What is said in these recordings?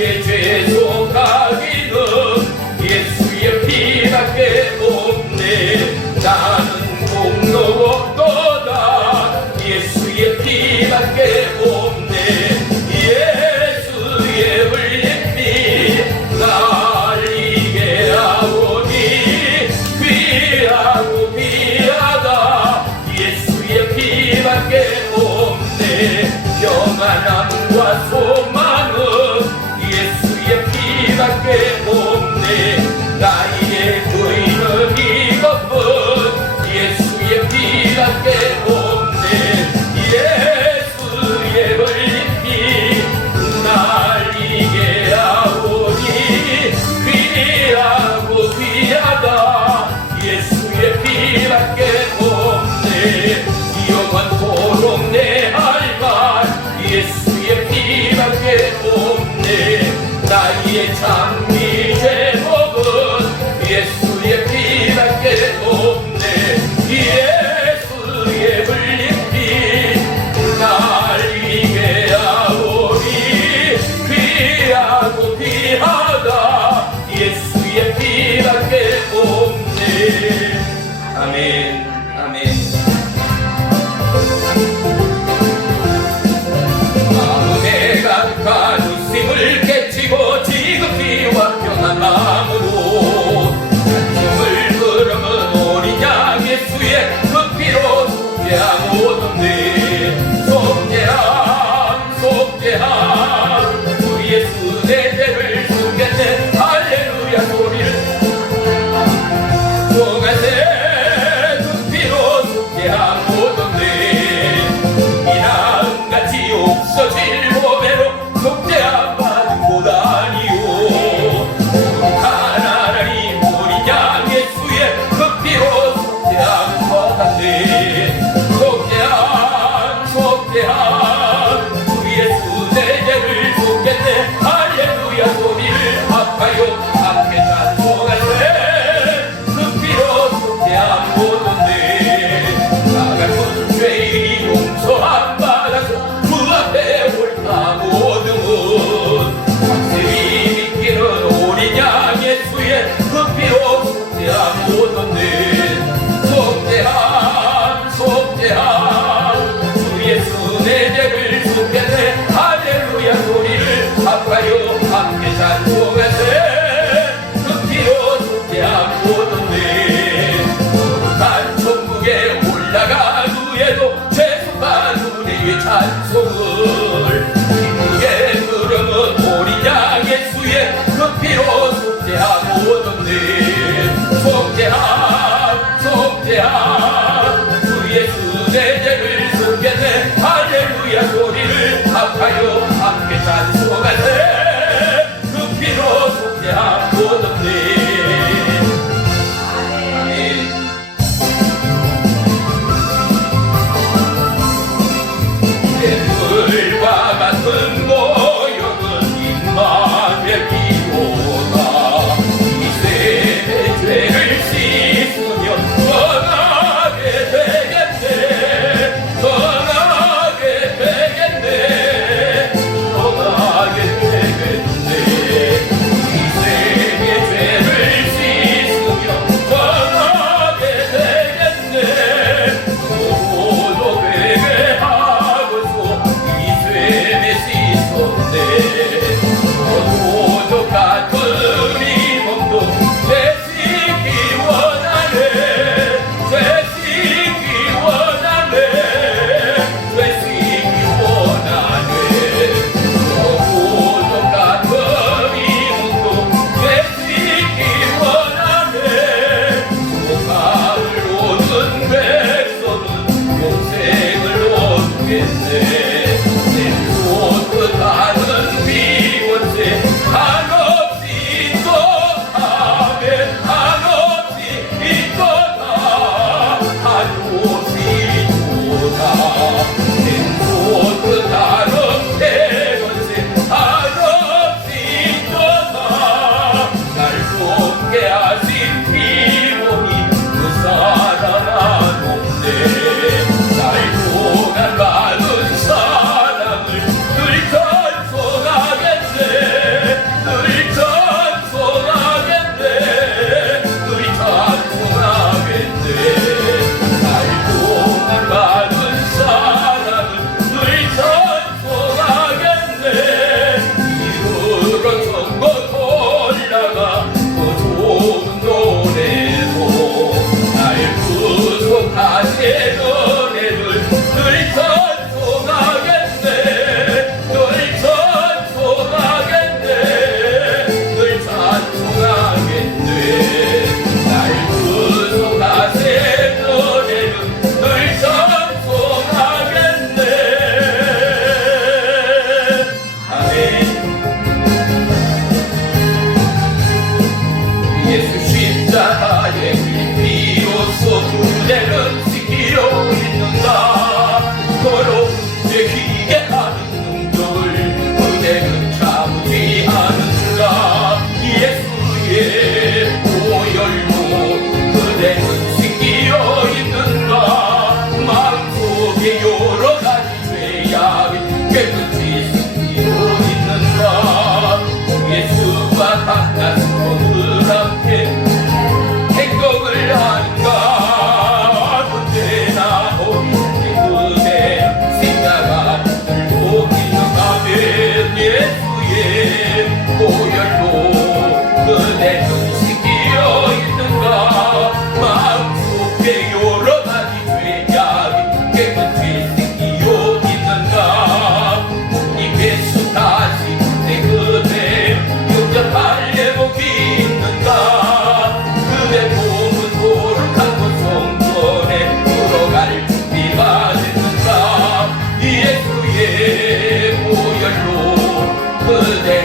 나의 죄 속하기는 예수의 피밖에 없네. 나는 공로 없도다. 예수의 피밖에 없네. 예수의 흘린 피 날 이게 하오니 귀하고 귀하다. 예수의 피밖에 없네. 평안함과 소망은 예수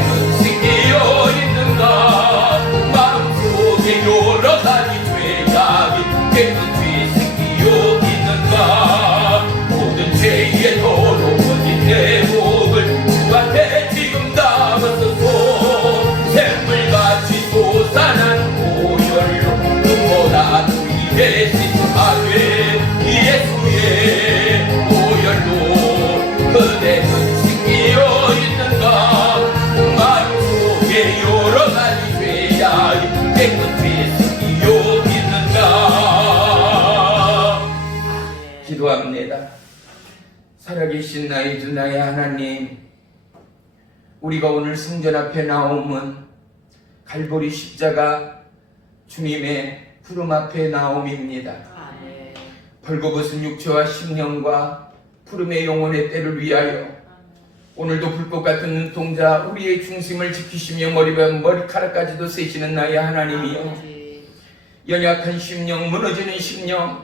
그대는 생기어 있는가 마음속에 여러 가지 죄악이 깨끗이 생기어 있는가 모든 죄의 더러워진 내 몸을 주 앞에 지금 담았소서 샘물같이 솟아난 보혈로 눈보다 위에 씻어가되 예수의 보혈로 그대는 생기어 있는가 마음속에 여러 가지 죄악이 깨끗이 생기어 있는가. 기도합니다. 살아계신 나의 주 나의 하나님, 우리가 오늘 성전 앞에 나옴은 갈보리 십자가 주님의 부름 앞에 나옴입니다. 벌거벗은 육체와 심령과 푸름의 영혼의 때를 위하여 오늘도 불꽃 같은 눈동자 우리의 중심을 지키시며 머리카락까지도 세시는 나의 하나님이여, 연약한 심령, 무너지는 심령,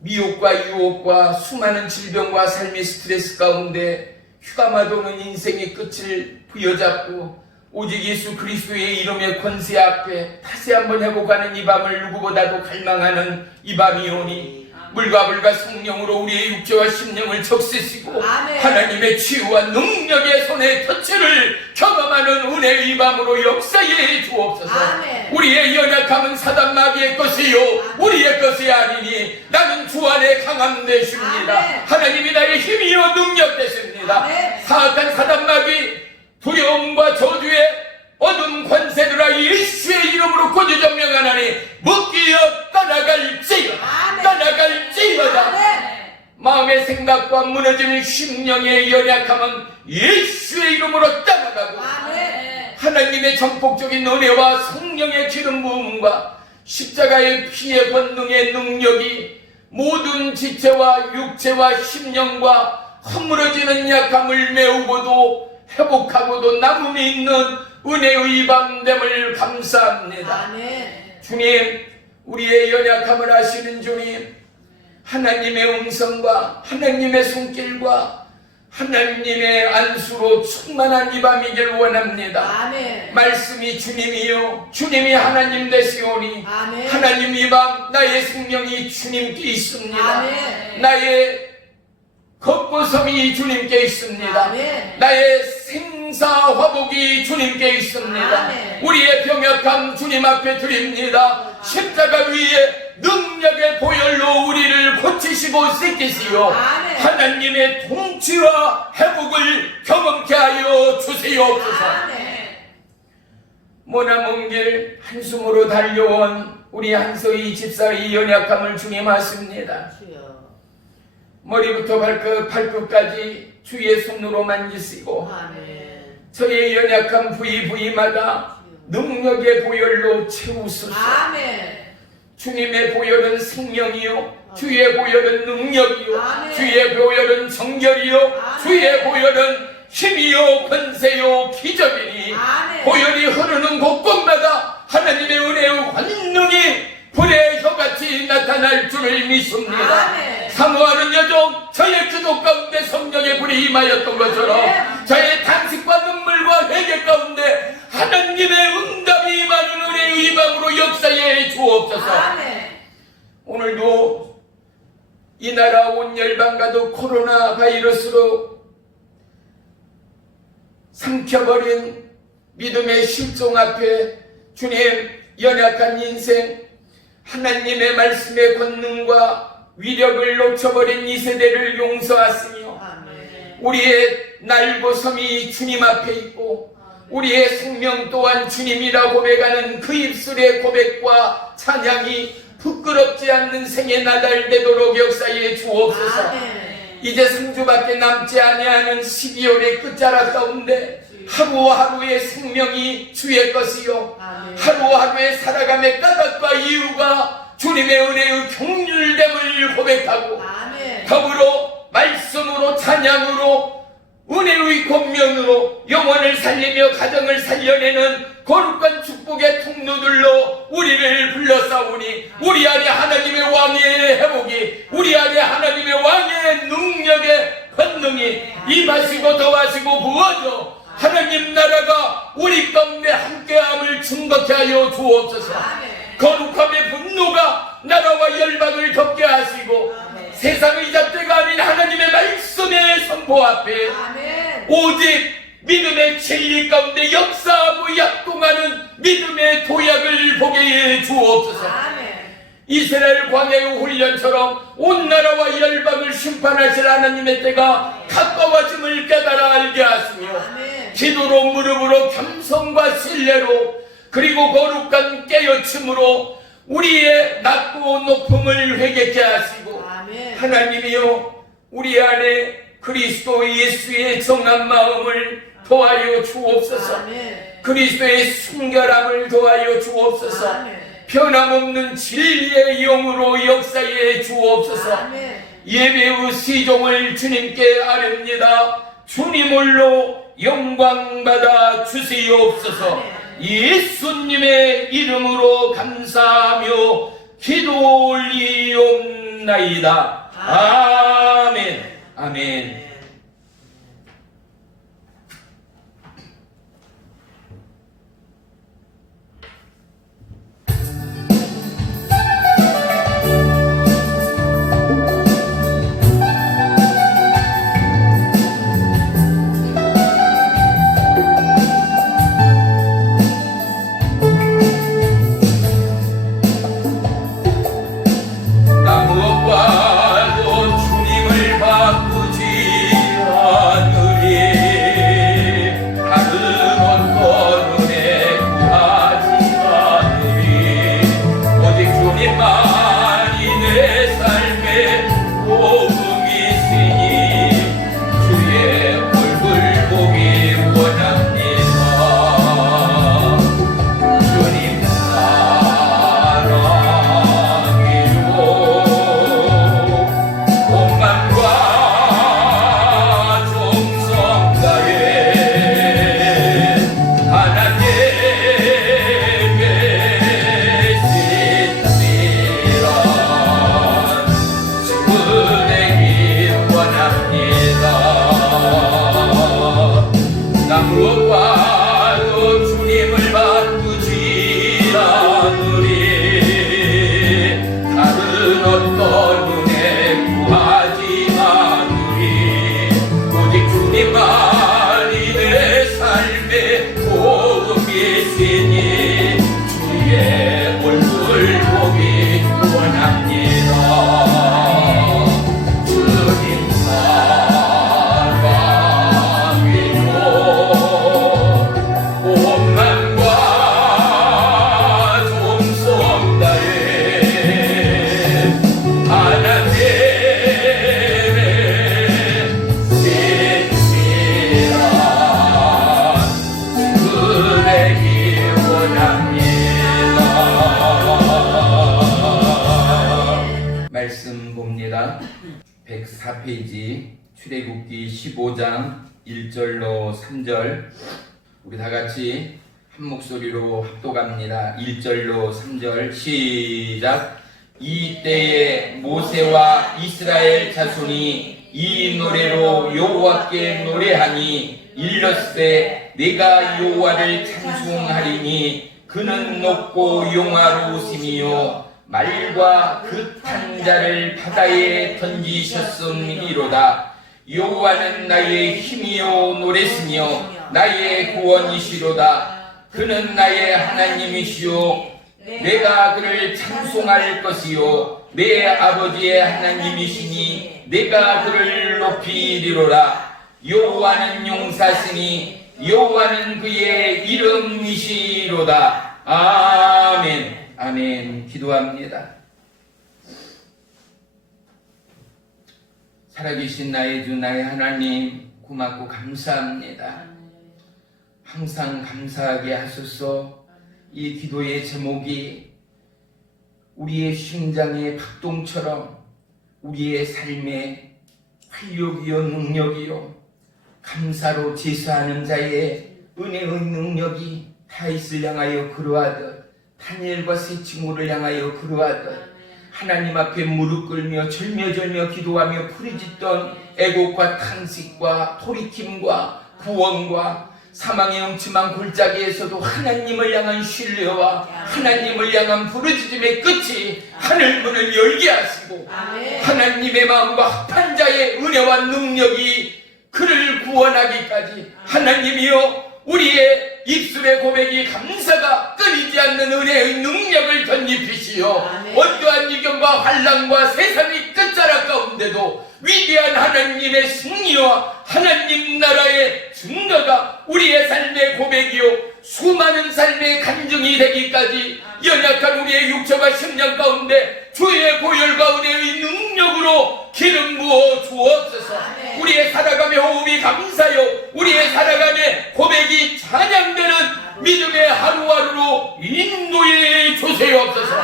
미혹과 유혹과 수많은 질병과 삶의 스트레스 가운데 휴가마도 없는 인생의 끝을 부여잡고 오직 예수 그리스도의 이름의 권세 앞에 다시 한번 회복하는 이 밤을 누구보다도 갈망하는 이 밤이오니 물과 불과 성령으로 우리의 육체와 심령을 적시시고 하나님의 치유와 능력의 손의 터치를 경험하는 은혜의 이 밤으로 역사해 주옵소서. 우리의 연약함은 사단 마귀의 것이요 우리의 것이 아니니 나는 주 안에 강함 되십니다. 하나님이 나의 힘이요 능력 되십니다. 사악한 사단 마귀 두려움과 저주의 어둠 권세들아 예수의 이름으로 고지 점령하나니 먹기여 떠나갈지어다. 마음의 생각과 무너지는 심령의 연약함은 예수의 이름으로 떠나가고 하나님의 전폭적인 은혜와 성령의 기름 부음과 십자가의 피의 권능의 능력이 모든 지체와 육체와 심령과 허물어지는 약함을 메우고도 회복하고도 남음이 있는 은혜의 밤됨을 감사합니다. 주님, 우리의 연약함을 아시는 주님, 하나님의 음성과 하나님의 손길과 하나님의 안수로 충만한 이 밤이길 원합니다. 말씀이 주님이요 주님이 하나님 되시오니 하나님 이 밤 나의 생명이 주님께 있습니다. 나의 겉보섬이 주님께 있습니다. 나의 생사화복이 주님께 있습니다. 우리의 병약함 주님 앞에 드립니다. 십자가 위에 능력의 보혈로 우리를 고치시고 씻기시오 하나님의 통치와 회복을 경험케 하여 주시옵소서. 머나먼 길 한숨으로 달려온 우리 한서희 집사의 연약함을 주님 아십니다. 머리부터 발끝까지 주의 손으로 만지시고 저의 연약한 부위마다 능력의 보혈로 채우소서. 주님의 보혈은 생명이요 주의 보혈은 능력이요 주의 보혈은 정결이요 주의 보혈은 힘이요 권세요 기적이니 보혈이 흐르는 곳곳마다 하나님의 은혜의 권능이 불의 혀같이 나타날 줄을 믿습니다. 사모하는 여정 저의 기도 가운데 성령의 불이 임하였던 것처럼 저의 탄식과 눈물과 회개 가운데 하나님의 응답이 임하는 은혜의 이 밤으로 역사해 주옵소서. 오늘도 이 나라 온 열방가도 코로나 바이러스로 삼켜버린 믿음의 실종 앞에 주님 연약한 인생 하나님의 말씀의 권능과 위력을 놓쳐버린 이 세대를 용서하시며 우리의 날고 섬이 주님 앞에 있고 우리의 생명 또한 주님이라 고백하는 그 입술의 고백과 찬양이 부끄럽지 않는 생에 나달되도록 역사해 주옵소서. 이제 3주밖에 남지 아니하는 12월의 끝자락 가운데 하루하루의 생명이 주의 것이요 하루하루의 살아감의 까닭과 이유가 주님의 은혜의 경륜됨을 고백하고 더불어 말씀으로 찬양으로 은혜의 권면으로 영혼을 살리며 가정을 살려내는 거룩한 축복의 통로들로 우리를 불러싸우니 우리 안에 하나님의 왕의 회복이 우리 안에 하나님의 왕의 능력의 권능이 임하시고 더하시고 부어져 하나님 나라가 우리 가운데 함께함을 증거케 하여 주옵소서. 거룩함의 분노가 나라와 열방을 덮게 하시고 세상의 잣대가 아닌 하나님의 말씀의 선포 앞에 오직 믿음의 진리 가운데 역사하고 약동하는 믿음의 도약을 보게 해 주옵소서. 이스라엘 광야의 훈련처럼 온 나라와 열방을 심판하실 하나님의 때가 가까워짐을 깨달아 알게 하시며 기도로 무릎으로 겸손과 신뢰로 그리고 거룩한 깨어침으로 우리의 낮고 높음을 회개케 하시고 하나님이여 우리 안에 그리스도 예수의 정한 마음을 도하여 주옵소서. 그리스도의 순결함을 도하여 주옵소서. 변함없는 진리의 영으로 역사해 주옵소서. 예배의 시종을 주님께 아렵니다. 주님 홀로 영광받아 주시옵소서. 예수님의 이름으로 감사하며 기도 올리옵나이다. 아멘. 아멘. 말씀 봅니다. 104페이지 출애굽기 15장 1절로 3절 우리 다같이 한 목소리로 합독합니다. 1절로 3절 시작. 이때에 모세와 이스라엘 자손이 이 노래로 여호와께 노래하니 일렀으되 내가 여호와를 찬송하리니 그는 높고 용화로우심이요 말과 그 탄 자를 바다에 던지셨음이로다. 여호와는 나의 힘이요 노래시며 나의 구원이시로다. 그는 나의 하나님이시요 내가 그를 찬송할 것이요 내 아버지의 하나님이시니 내가 그를 높이리로다. 여호와는 용사시니 여호와는 그의 이름이시로다. 아멘. 아멘. 기도합니다. 살아계신 나의 주 나의 하나님 고맙고 감사합니다. 항상 감사하게 하소서. 이 기도의 제목이 우리의 심장의 박동처럼 우리의 삶의 활력이요 능력이요 감사로 제사하는 자의 은혜의 능력이 다윗을 향하여 그러하듯 다니엘과 세 친구를 향하여 그러하듯 하나님 앞에 무릎 꿇며 절며절며 기도하며 부르짖던 애곡과 탄식과 돌이킴과 구원과 사망의 음침한 골짜기에서도 하나님을 향한 신뢰와 하나님을 향한 부르짖음의 끝이 하늘 문을 열게 하시고 하나님의 마음과 합한 자의 은혜와 능력이 그를 구원하기까지 하나님이여 우리의 입술의 고백이 감사가 끊이지 않는 은혜의 능력을 덧입히시어 어떠한 위경과 환난과 세상의 끝자락 가운데도 위대한 하나님의 승리와 하나님 나라의 증거가 우리의 삶의 고백이요 수많은 삶의 간증이 되기까지 연약한 우리의 육체와 심령 가운데 주의 보혈과 은혜의 능력으로 기름 부어 주옵소서. 우리의 살아감의 호흡이 감사요 우리의 살아감의 고백이 찬양되는 믿음의 하루하루로 인도해 주시옵소서.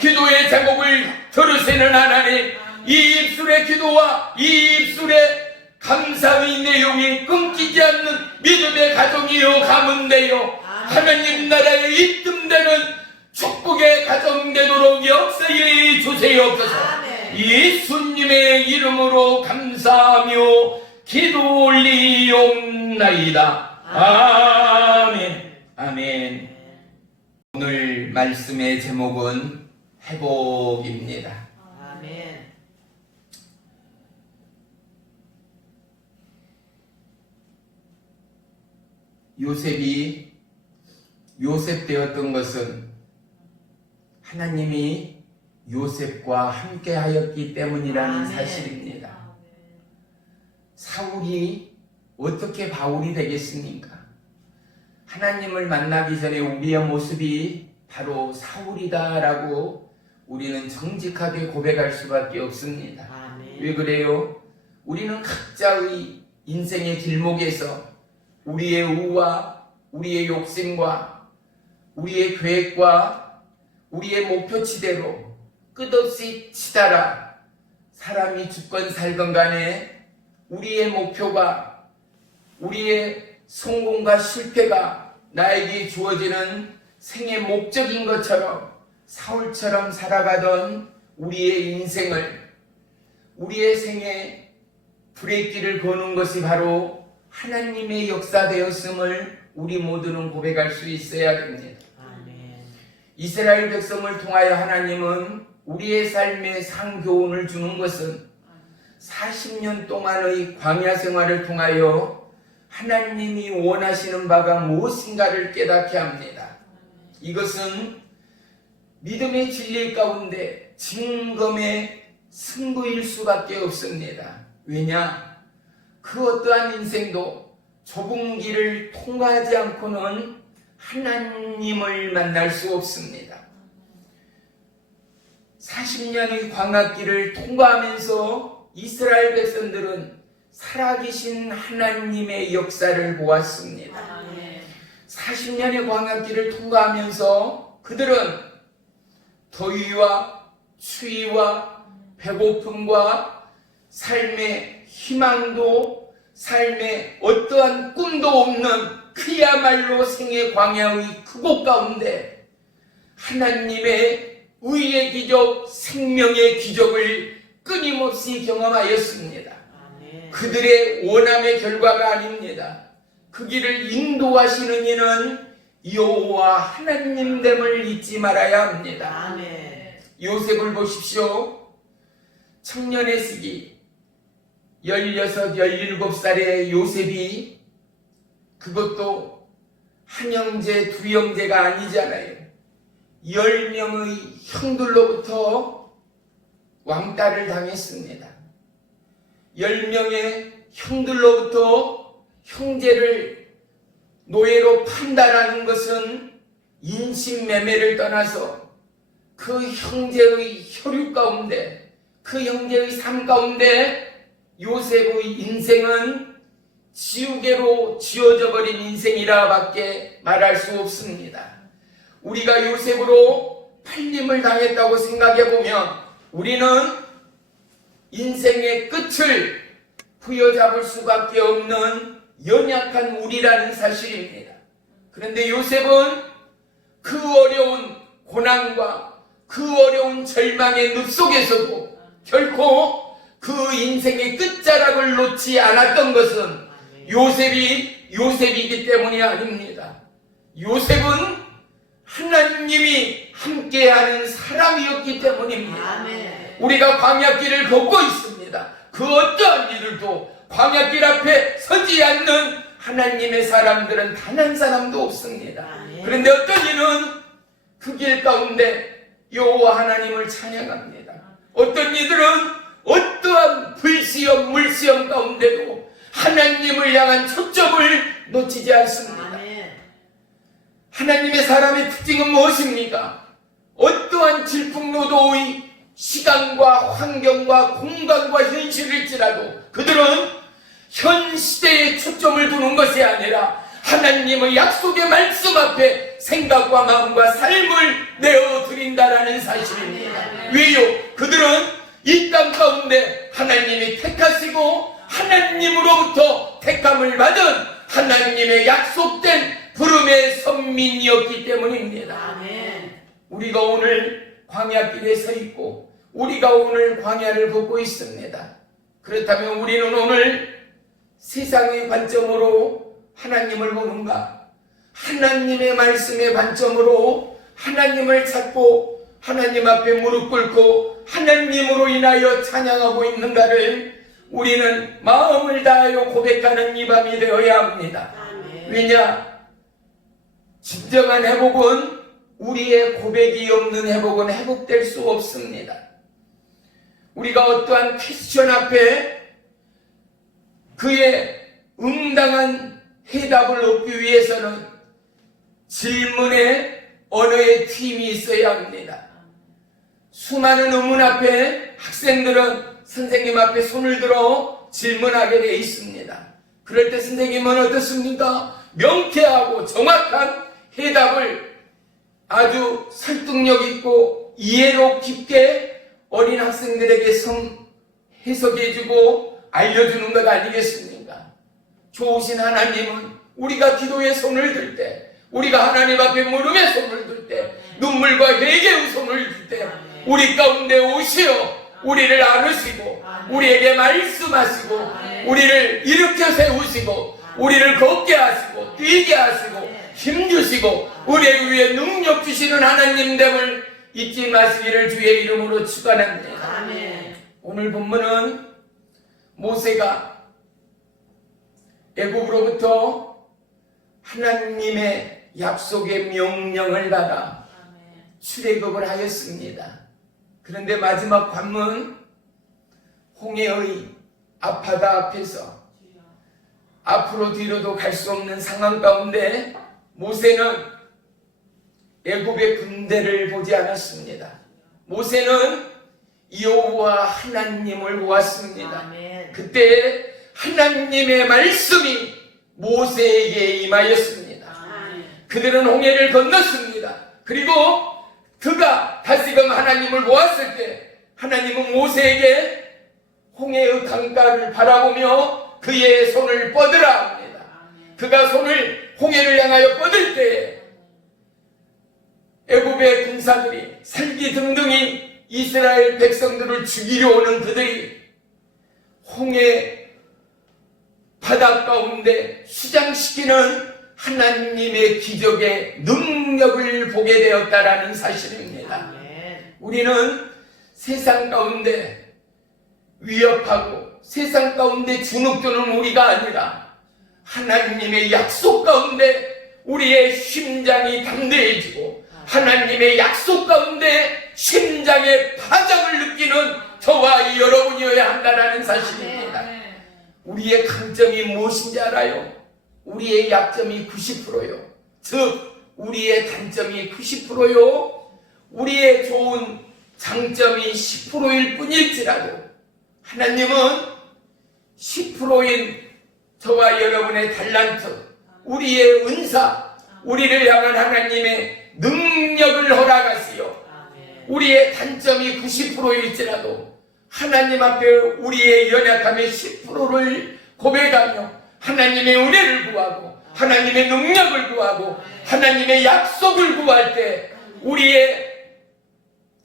기도의 제목을 들으시는 하나님, 이 입술의 기도와 이 입술의 감사의 내용이 끊기지 않는 믿음의 가정이요 가문되요 하나님 나라에 입금되는 축복의 가정 되도록 역사해 주시옵소서. 예수님의 이름으로 감사하며 기도 올리옵나이다. 아멘. 아멘. 오늘 말씀의 제목은 회복입니다. 아멘. 요셉이 요셉 되었던 것은 하나님이 요셉과 함께 하였기 때문이라는 사실입니다. 사울이 어떻게 바울이 되겠습니까? 하나님을 만나기 전에 우리의 모습이 바로 사울이다라고 우리는 정직하게 고백할 수밖에 없습니다. 왜 그래요? 우리는 각자의 인생의 길목에서 우리의 의와 우리의 욕심과 우리의 계획과 우리의 목표치대로 끝없이 치달아 사람이 죽건 살건 간에 우리의 목표가 우리의 성공과 실패가 나에게 주어지는 생의 목적인 것처럼 사울처럼 살아가던 우리의 인생을 우리의 생에 브레이크를 거는 것이 바로 하나님의 역사되었음을 우리 모두는 고백할 수 있어야 됩니다. 이스라엘 백성을 통하여 하나님은 우리의 삶에 상교훈을 주는 것은 40년 동안의 광야 생활을 통하여 하나님이 원하시는 바가 무엇인가를 깨닫게 합니다. 이것은 믿음의 진리 가운데 증검의 승부일 수밖에 없습니다. 왜냐? 그 어떠한 인생도 좁은 길을 통과하지 않고는 하나님을 만날 수 없습니다. 40년의 광야길을 통과하면서 이스라엘 백성들은 살아계신 하나님의 역사를 보았습니다. 40년의 광야길을 통과하면서 그들은 더위와 추위와 배고픔과 삶의 희망도 삶의 어떠한 꿈도 없는 그야말로 생의 광야의 그곳 가운데 하나님의 의의 기적, 생명의 기적을 끊임없이 경험하였습니다. 그들의 원함의 결과가 아닙니다. 그 길을 인도하시는 이는 여호와 하나님됨을 잊지 말아야 합니다. 요셉을 보십시오. 청년의 시기 16, 17살의 요셉이 그것도 한 형제, 두 형제가 아니잖아요. 10명의 형들로부터 왕따를 당했습니다. 10명의 형들로부터 형제를 노예로 판다라는 것은 인신매매를 떠나서 그 형제의 혈육 가운데, 그 형제의 삶 가운데 요셉의 인생은 지우개로 지워져 버린 인생이라 밖에 말할 수 없습니다. 우리가 요셉으로 팔림을 당했다고 생각해 보면 우리는 인생의 끝을 부여잡을 수밖에 없는 연약한 우리라는 사실입니다. 그런데 요셉은 그 어려운 고난과 그 어려운 절망의 늪 속에서도 결코 그 인생의 끝자락을 놓지 않았던 것은 요셉이 요셉이기 때문이 아닙니다. 요셉은 하나님이 함께하는 사람이었기 때문입니다. 아멘. 우리가 광야길을 걷고 있습니다. 그 어떠한 이들도 광야길 앞에 서지 않는 하나님의 사람들은 단 한 사람도 없습니다. 아멘. 그런데 어떤 이는 그 길 가운데 여호와 하나님을 찬양합니다. 어떤 이들은 어떠한 불시험 물시험 가운데도 하나님을 향한 초점을 놓치지 않습니다. 아멘. 하나님의 사람의 특징은 무엇입니까? 어떠한 질풍노도의 시간과 환경과 공간과 현실일지라도 그들은 현 시대에 초점을 두는 것이 아니라 하나님의 약속의 말씀 앞에 생각과 마음과 삶을 내어드린다라는 사실입니다. 왜요? 그들은 이 땅 가운데 하나님이 택하시고 하나님으로부터 택함을 받은 하나님의 약속된 부름의 선민이었기 때문입니다. 아멘. 우리가 오늘 광야길에 서 있고 우리가 오늘 광야를 걷고 있습니다. 그렇다면 우리는 오늘 세상의 관점으로 하나님을 보는가? 하나님의 말씀의 관점으로 하나님을 찾고 하나님 앞에 무릎 꿇고 하나님으로 인하여 찬양하고 있는가를 우리는 마음을 다하여 고백하는 이 밤이 되어야 합니다. 아멘. 왜냐? 진정한 회복은 우리의 고백이 없는 회복은 회복될 수 없습니다. 우리가 어떠한 퀘스천 앞에 그의 응당한 해답을 얻기 위해서는 질문의 언어의 팀이 있어야 합니다. 수많은 의문 앞에 학생들은 선생님 앞에 손을 들어 질문하게 되어 있습니다. 그럴 때 선생님은 어떻습니까? 명쾌하고 정확한 해답을 아주 설득력 있고 이해로 깊게 어린 학생들에게 해석해주고 알려주는 것 아니겠습니까? 좋으신 하나님은 우리가 기도에 손을 들 때, 우리가 하나님 앞에 무릎에 손을 들 때, 눈물과 회개의 손을 들 때 우리 가운데 오시어 우리를 안으시고 우리에게 말씀하시고 우리를 일으켜 세우시고 우리를 걷게 하시고 뛰게 하시고 힘주시고 우리에게 위해 능력 주시는 하나님됨을 잊지 마시기를 주의 이름으로 축원합니다. 아멘. 오늘 본문은 모세가 애굽으로부터 하나님의 약속의 명령을 받아 출애굽을 하였습니다. 그런데 마지막 관문 홍해의 아파다 앞에서 앞으로 뒤로도 갈 수 없는 상황 가운데 모세는 애굽의 군대를 보지 않았습니다. 모세는 여호와 하나님을 보았습니다. 아멘. 그때 하나님의 말씀이 모세에게 임하였습니다. 아멘. 그들은 홍해를 건넜습니다. 그리고 그가 다시금 하나님을 보았을 때 하나님은 모세에게 홍해의 강가를 바라보며 그의 손을 뻗으라 합니다. 그가 손을 홍해를 향하여 뻗을 때에 애굽의 군사들이 살기등등이 이스라엘 백성들을 죽이려 오는 그들이 홍해 바다 가운데 수장시키는 하나님의 기적의 능력을 보게 되었다라는 사실입니다. 아멘. 우리는 세상 가운데 위협하고 세상 가운데 주눅드는 우리가 아니라 하나님의 약속 가운데 우리의 심장이 담대해지고 하나님의 약속 가운데 심장의 파장을 느끼는 저와 여러분이어야 한다는 사실입니다. 우리의 강점이 무엇인지 알아요? 우리의 약점이 90%요. 즉 우리의 단점이 90%요. 우리의 좋은 장점이 10%일 뿐일지라도 하나님은 10%인 저와 여러분의 달란트, 우리의 은사, 우리를 향한 하나님의 능력을 허락하시어 우리의 단점이 90%일지라도 하나님 앞에 우리의 연약함의 10%를 고백하며 하나님의 은혜를 구하고 하나님의 능력을 구하고 하나님의 약속을 구할 때 우리의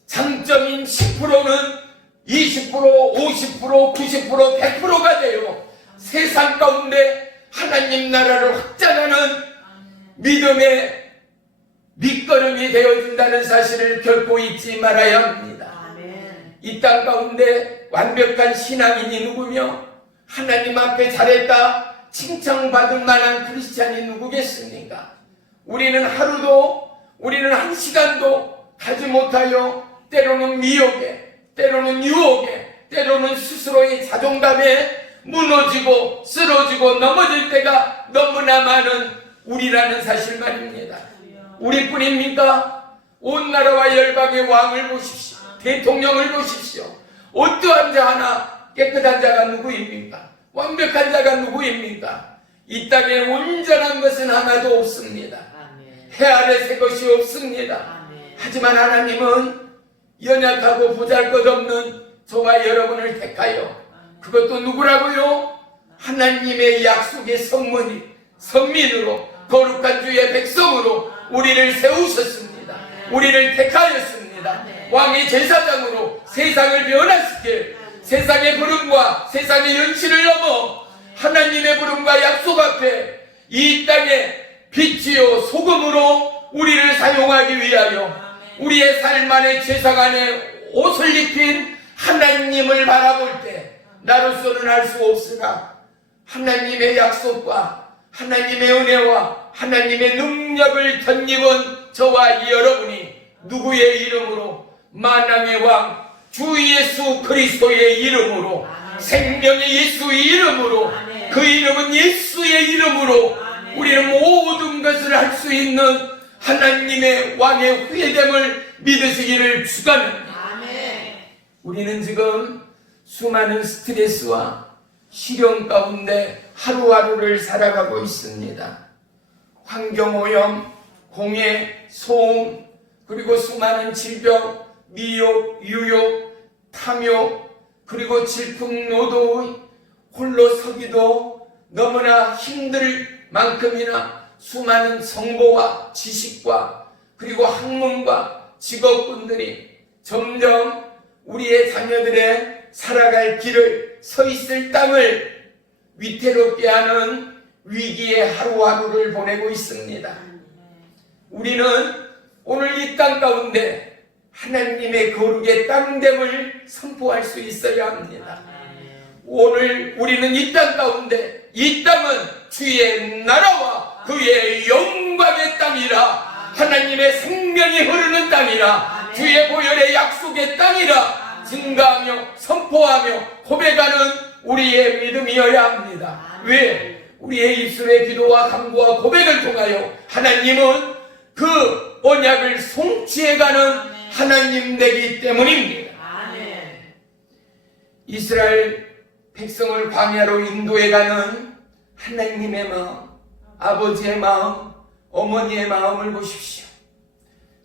장점인 10%는 20%, 50%, 90%, 100%가 되어 세상 가운데 하나님 나라를 확장하는 믿음의 밑거름이 되어준다는 사실을 결코 잊지 말아야 합니다. 이 땅 가운데 완벽한 신앙인이 누구며 하나님 앞에 잘했다 칭찬받을 만한 크리스찬이 누구겠습니까? 우리는 하루도, 우리는 한 시간도 가지 못하여 때로는 미혹에, 때로는 유혹에, 때로는 스스로의 자존감에 무너지고 쓰러지고 넘어질 때가 너무나 많은 우리라는 사실 말입니다. 우리뿐입니까? 온 나라와 열방의 왕을 보십시오. 대통령을 보십시오. 어떠한 자 하나 깨끗한 자가 누구입니까? 완벽한 자가 누구입니까? 이 땅에 온전한 것은 하나도 없습니다. 해 아래 새 것이 없습니다. 하지만 하나님은 연약하고 보잘것없는 저와 여러분을 택하여, 그것도 누구라고요? 하나님의 약속의 선민으로 거룩한 주의 백성으로 우리를 세우셨습니다. 우리를 택하였습니다. 왕의 제사장으로 세상을 변화시킬, 세상의 부름과 세상의 현실을 넘어 하나님의 부름과 약속 앞에 이 땅에 빛이요 소금으로 우리를 사용하기 위하여 우리의 삶 안에 죄상 안에 옷을 입힌 하나님을 바라볼 때 나로서는 알 수 없으나 하나님의 약속과 하나님의 은혜와 하나님의 능력을 덧입은 저와 여러분이 누구의 이름으로? 만왕의 왕 주 예수 그리스도의 이름으로, 생명의 예수의 이름으로, 그 이름은 예수의 이름으로 우리는 모든 것을 할 수 있는 하나님의 왕의 회됨을 믿으시기를 축원합니다. 우리는 지금 수많은 스트레스와 시련 가운데 하루하루를 살아가고 있습니다. 환경오염, 공해, 소음, 그리고 수많은 질병, 미혹, 유혹, 탐욕, 그리고 질풍노도의 홀로 서기도 너무나 힘들 만큼이나 수많은 정보와 지식과 그리고 학문과 직업군들이 점점 우리의 자녀들의 살아갈 길을, 서 있을 땅을 위태롭게 하는 위기의 하루하루를 보내고 있습니다. 우리는 오늘 이 땅 가운데 하나님의 거룩의 땅됨을 선포할 수 있어야 합니다. 오늘 우리는 이 땅 가운데, 이 땅은 주의 나라와 그의 영광의 땅이라, 하나님의 생명이 흐르는 땅이라, 주의 보혈의 약속의 땅이라 증가하며 선포하며 고백하는 우리의 믿음이어야 합니다. 왜? 우리의 입술의 기도와 간구와 고백을 통하여 하나님은 그 언약을 성취해가는 하나님 되기 때문입니다. 이스라엘 백성을 광야로 인도해가는 하나님의 마음, 아버지의 마음, 어머니의 마음을 보십시오.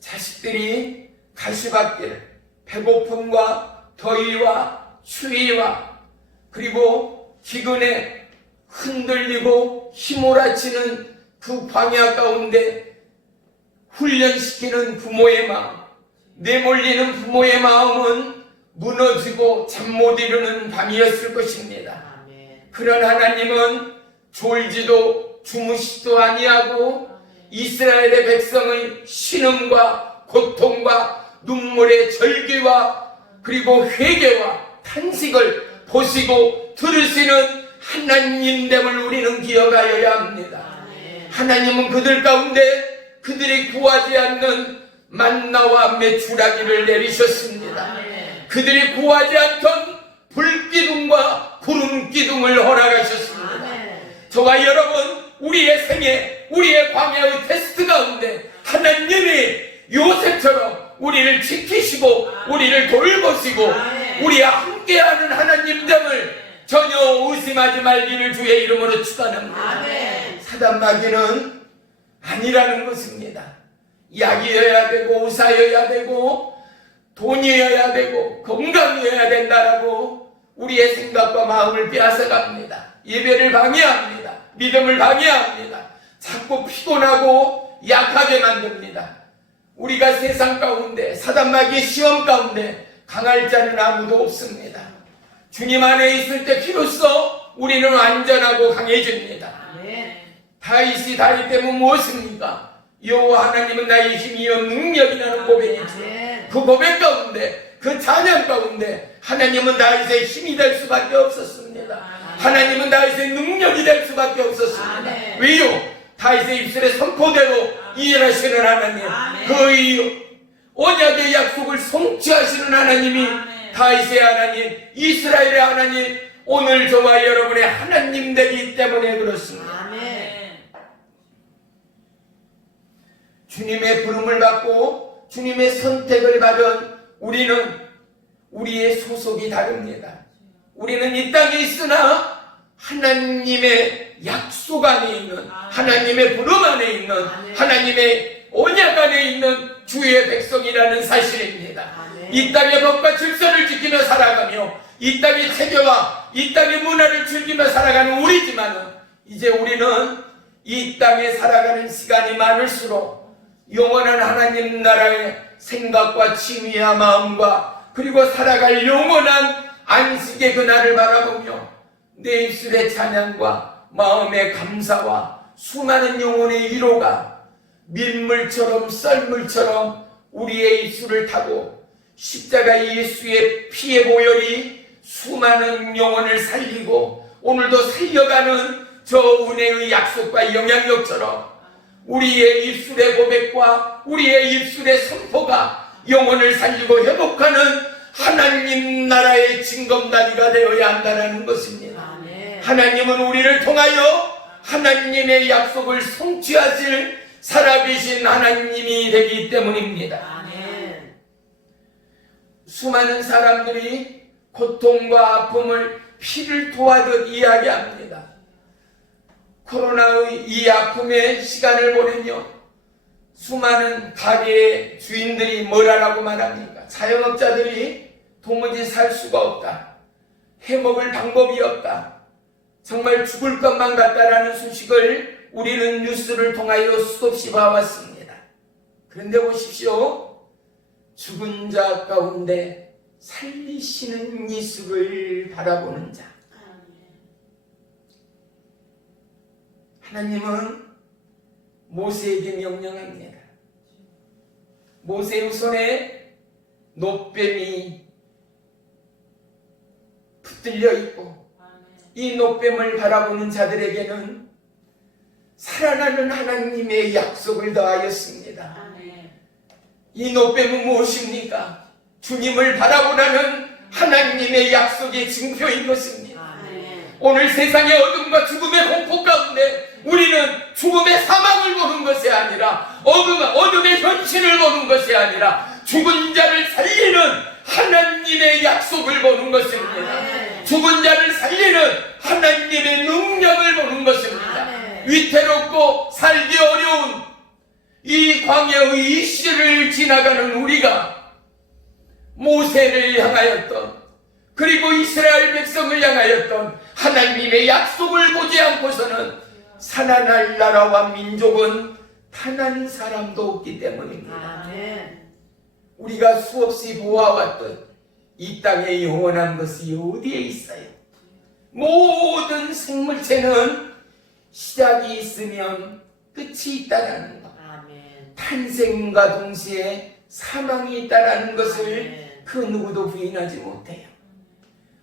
자식들이 가시밭길, 배고픔과 더위와 추위와 그리고 기근에 흔들리고 휘몰아치는 그 광야 가운데 훈련시키는 부모의 마음, 내몰리는 부모의 마음은 무너지고 잠 못 이루는 밤이었을 것입니다. 그런 하나님은 졸지도 주무시도 아니하고 이스라엘의 백성의 신음과 고통과 눈물의 절규와 그리고 회개와 탄식을 보시고 들으시는 하나님됨을 우리는 기억하여야 합니다. 하나님은 그들 가운데 그들이 구하지 않는 만나와 메추라기를 내리셨습니다. 그들이 구하지 않던 불기둥과 구름기둥을 허락하셨습니다. 저와 여러분, 우리의 생애, 우리의 광야의 테스트 가운데 하나님이 요셉처럼 우리를 지키시고 우리를 돌보시고 우리와 함께하는 하나님됨을 전혀 의심하지 말기를 주의 이름으로 축원합니다. 사단마귀는 아니라는 것입니다. 약이어야 되고 의사여야 되고 돈이어야 되고 건강이어야 된다라고 우리의 생각과 마음을 빼앗아갑니다. 예배를 방해합니다. 믿음을 방해합니다. 자꾸 피곤하고 약하게 만듭니다. 우리가 세상 가운데 사단마귀의 시험 가운데 강할 자는 아무도 없습니다. 주님 안에 있을 때 비로소 우리는 안전하고 강해집니다. 아멘. 다윗이 다윗 때문에 무엇입니까? 여호와 하나님은 나의 힘이요 능력이라는 고백이죠. 아멘. 그 고백 가운데, 그 찬양 가운데 하나님은 다윗의 힘이 될 수밖에 없었습니다. 하나님은 다윗의 능력이 될 수밖에 없었습니다. 아멘. 왜요? 다윗의 입술의 선포대로 일하시는 하나님, 그 언약의 약속을 성취하시는 하나님이 다윗의 하나님, 이스라엘의 하나님, 오늘 저와 여러분의 하나님 되기 때문에 그렇습니다. 아멘. 주님의 부름을 받고 주님의 선택을 받은 우리는 우리의 소속이 다릅니다. 우리는 이 땅에 있으나 하나님의 약속 안에 있는, 하나님의 부름 안에 있는, 하나님의 언약 안에 있는 주의 백성이라는 사실입니다. 이 땅의 법과 질서를 지키며 살아가며 이 땅의 체계와 이 땅의 문화를 즐기며 살아가는 우리지만 이제 우리는 이 땅에 살아가는 시간이 많을수록 영원한 하나님 나라의 생각과 취미와 마음과 그리고 살아갈 영원한 안식의 그날을 바라보며 내 입술의 찬양과 마음의 감사와 수많은 영혼의 위로가 민물처럼 썰물처럼 우리의 입술을 타고 십자가 예수의 피의 보혈이 수많은 영혼을 살리고 오늘도 살려가는 저 은혜의 약속과 영향력처럼 우리의 입술의 고백과 우리의 입술의 선포가 영혼을 살리고 회복하는 하나님 나라의 징검다리가 되어야 한다는 것입니다. 아멘. 하나님은 우리를 통하여 하나님의 약속을 성취하실 살아계신 하나님이 되기 때문입니다. 아멘. 수많은 사람들이 고통과 아픔을 피를 토하듯 이야기합니다. 코로나의 이 아픔의 시간을 보내며 수많은 가게의 주인들이 뭐라고 말합니까? 자영업자들이 도무지 살 수가 없다. 해먹을 방법이 없다. 정말 죽을 것만 같다라는 소식을 우리는 뉴스를 통하여 수없이 봐왔습니다. 그런데 보십시오. 죽은 자 가운데 살리시는 예수를 바라보는 자. 하나님은 모세에게 명령합니다. 모세의 손에 놋뱀이 붙들려 있고 이 놋뱀을 바라보는 자들에게는 살아나는 하나님의 약속을 더하였습니다. 이 놋뱀은 무엇입니까? 주님을 바라보라는 하나님의 약속의 징표인 것입니다. 오늘 세상의 어둠과 죽음의 공포 가운데 우리는 죽음의 사망을 보는 것이 아니라 어둠의 현실을 보는 것이 아니라 죽은 자를 살리는 하나님의 약속을 보는 것입니다. 죽은 자를 살리는 하나님의 능력을 보는 것입니다. 위태롭고 살기 어려운 이 광야의 이 시를 지나가는 우리가 모세를 향하였던 그리고 이스라엘 백성을 향하였던 하나님의 약속을 보지 않고서는 살아날 나라와 민족은 단 한 사람도 없기 때문입니다. 우리가 수없이 보아왔던 이 땅에 영원한 것이 어디에 있어요? 모든 생물체는 시작이 있으면 끝이 있다라는 것. 탄생과 동시에 사망이 있다라는 것을 그 누구도 부인하지 못해요.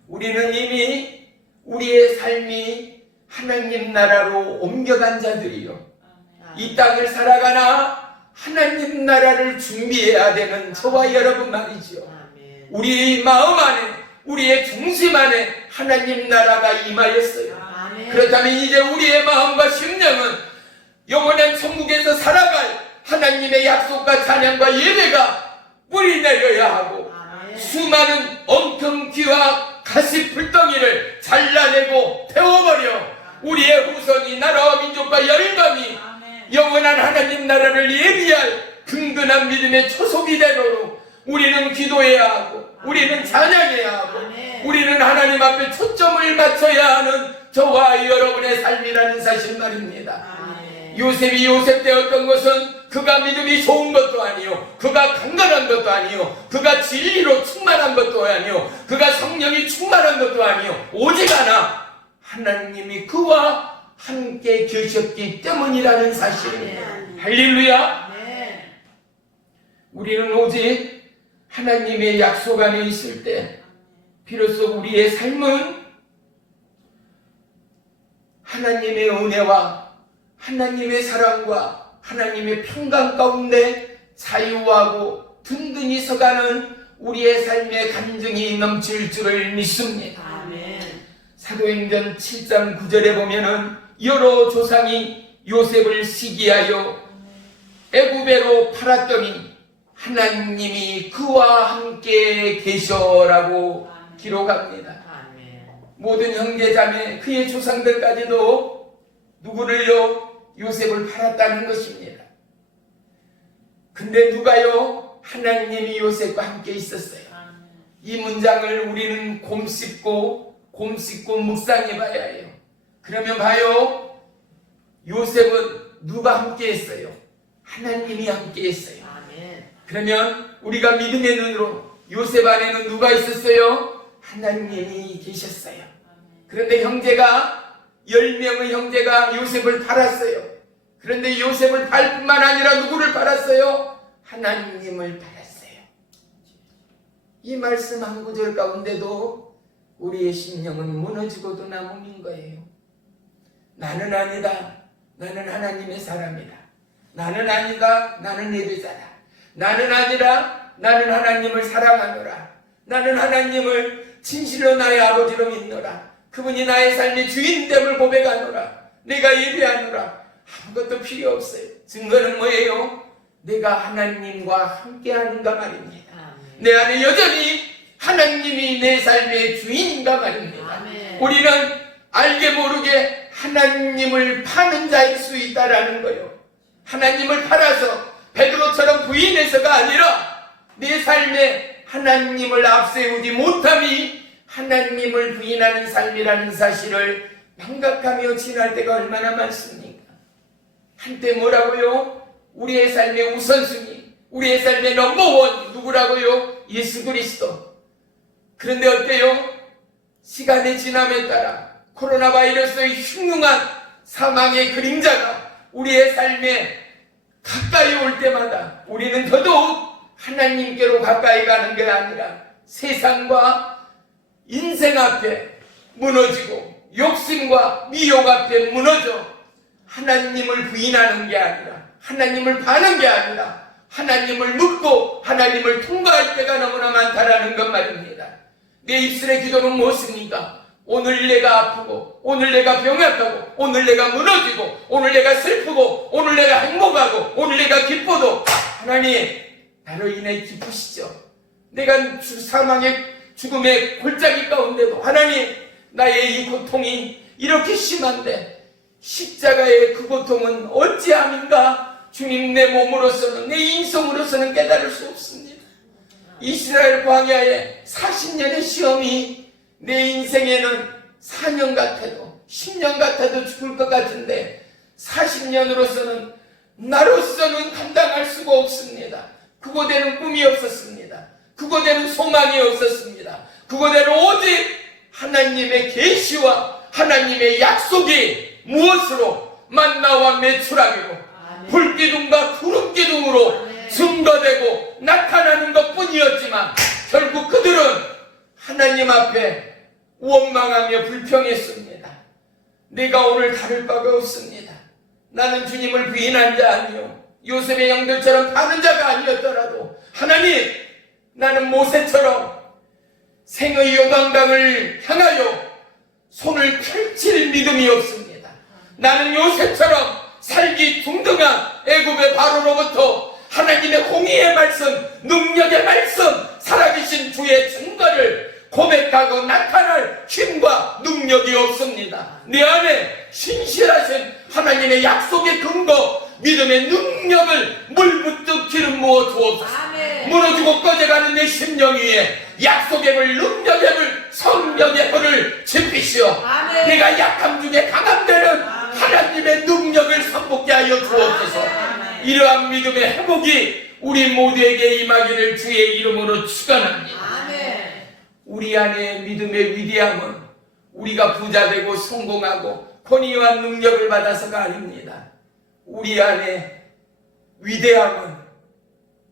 우리는 이미 우리의 삶이 하나님 나라로 옮겨간 자들이요. 이 땅을 살아가나 하나님 나라를 준비해야 되는 저와 여러분 말이죠. 우리 마음 안에, 우리의 중심 안에 하나님 나라가 임하였어요. 그렇다면 이제 우리의 마음과 심령은 영원한 천국에서 살아갈 하나님의 약속과 찬양과 예배가 뿌리 내려야 하고 수많은 엉뚱귀와 가시풀덩이를 잘라내고 태워버려 우리의 후손이 나라와 민족과 열방이 영원한 하나님 나라를 예비할 근근한 믿음의 초석이 되도록 우리는 기도해야 하고 우리는 찬양해야 하고 우리는 하나님 앞에 초점을 맞춰야 하는 저와 여러분의 삶이라는 사실 말입니다. 요셉이 요셉 되었던 것은 그가 믿음이 좋은 것도 아니요, 그가 강건한 것도 아니요, 그가 진리로 충만한 것도 아니요, 그가 성령이 충만한 것도 아니요, 오직 하나 하나님이 그와 함께 계셨기 때문이라는 사실입니다. 할렐루야. 우리는 오직 하나님의 약속 안에 있을 때 비로소 우리의 삶은 하나님의 은혜와 하나님의 사랑과 하나님의 평강 가운데 자유하고 든든히 서가는 우리의 삶의 간증이 넘칠 줄을 믿습니다. 아멘. 사도행전 7장 9절에 보면은 여러 조상이 요셉을 시기하여 애굽에로 팔았더니 하나님이 그와 함께 계셔라고 기록합니다. 아멘. 모든 형제자매 그의 조상들까지도 누구를요? 요셉을 팔았다는 것입니다. 근데 누가요? 하나님이 요셉과 함께 있었어요. 이 문장을 우리는 곰씹고 묵상해 봐야 해요. 그러면 봐요. 요셉은 누가 함께 했어요? 하나님이 함께 했어요. 아멘. 그러면 우리가 믿음의 눈으로 요셉 안에는 누가 있었어요? 하나님이 계셨어요. 그런데 10명의 형제가 요셉을 팔았어요. 그런데 요셉을 팔 뿐만 아니라 누구를 팔았어요? 하나님을 팔았어요. 이 말씀 한 구절 가운데도 우리의 심령은 무너지고도 남음인 거예요. 나는 아니다. 나는 하나님의 사람이다. 나는 아니다. 나는 예배자다. 나는 아니라 나는 하나님을 사랑하노라. 나는 하나님을 진실로 나의 아버지로 믿노라. 그분이 나의 삶의 주인됨을 고백하노라. 내가 예배하노라. 아무것도 필요 없어요. 증거는 뭐예요? 내가 하나님과 함께하는가 말입니다. 아멘. 내 안에 여전히 하나님이 내 삶의 주인인가 말입니다. 아멘. 우리는 알게 모르게 하나님을 파는 자일 수 있다라는 거예요. 하나님을 팔아서 베드로처럼 부인해서가 아니라 내 삶에 하나님을 앞세우지 못함이 하나님을 부인하는 삶이라는 사실을 망각하며 지날 때가 얼마나 많습니까? 한때 뭐라고요? 우리의 삶의 우선순위, 우리의 삶의 넘버원 누구라고요? 예수 그리스도. 그런데 어때요? 시간의 지남에 따라 코로나 바이러스의 흉흉한 사망의 그림자가 우리의 삶에 가까이 올 때마다 우리는 더더욱 하나님께로 가까이 가는 게 아니라 세상과 인생 앞에 무너지고 욕심과 미혹 앞에 무너져 하나님을 부인하는 게 아니라 하나님을 파는 게 아니라 하나님을 묻고 하나님을 통과할 때가 너무나 많다라는 것 말입니다. 내 입술의 기도는 무엇입니까? 오늘 내가 아프고 오늘 내가 병약하고 오늘 내가 무너지고 오늘 내가 슬프고 오늘 내가 행복하고 오늘 내가 기뻐도 하나님 나로 인해 기쁘시죠. 내가 사망의 죽음의 골짜기 가운데도 하나님 나의 이 고통이 이렇게 심한데 십자가의 그 고통은 어찌함인가? 주님 내 몸으로서는 내 인성으로서는 깨달을 수 없습니다. 이스라엘 광야의 40년의 시험이 내 인생에는 4년 같아도 10년 같아도 죽을 것 같은데 40년으로서는 나로서는 감당할 수가 없습니다. 그곳에는 꿈이 없었습니다. 그곳에는 소망이 없었습니다. 그곳에는 오직 하나님의 계시와 하나님의 약속이 무엇으로 만나와 메추라기로 불기둥과 구름기둥으로 증거되고 나타나는 것뿐이었지만 결국 그들은 하나님 앞에 원망하며 불평했습니다. 내가 오늘 다를 바가 없습니다. 나는 주님을 부인한 자 아니요 요셉의 영들처럼 파는 자가 아니었더라도 하나님 나는 모세처럼 생의 요단강을 향하여 손을 펼칠 믿음이 없습니다. 나는 요셉처럼 살기 둥둥한 애굽의 바로로부터 하나님의 공의의 말씀, 능력의 말씀, 살아계신 주의 증거를 고백하고 나타날 힘과 능력이 없습니다. 내 안에 신실하신 하나님의 약속의 근거, 믿음의 능력을 물붓듯 기름 부어 주옵소서. 무너지고 꺼져가는 내 심령 위에 약속의 불, 능력의 불, 성령의 불을 지피시오. 아멘. 내가 약함 중에 강함 되는 하나님의 능력을 선포케 하여 주옵소서. 이러한 믿음의 회복이 우리 모두에게 임하기를 주의 이름으로 축원합니다. 아멘. 우리 안에 믿음의 위대함은 우리가 부자되고 성공하고 권위와 능력을 받아서가 아닙니다. 우리 안에 위대함은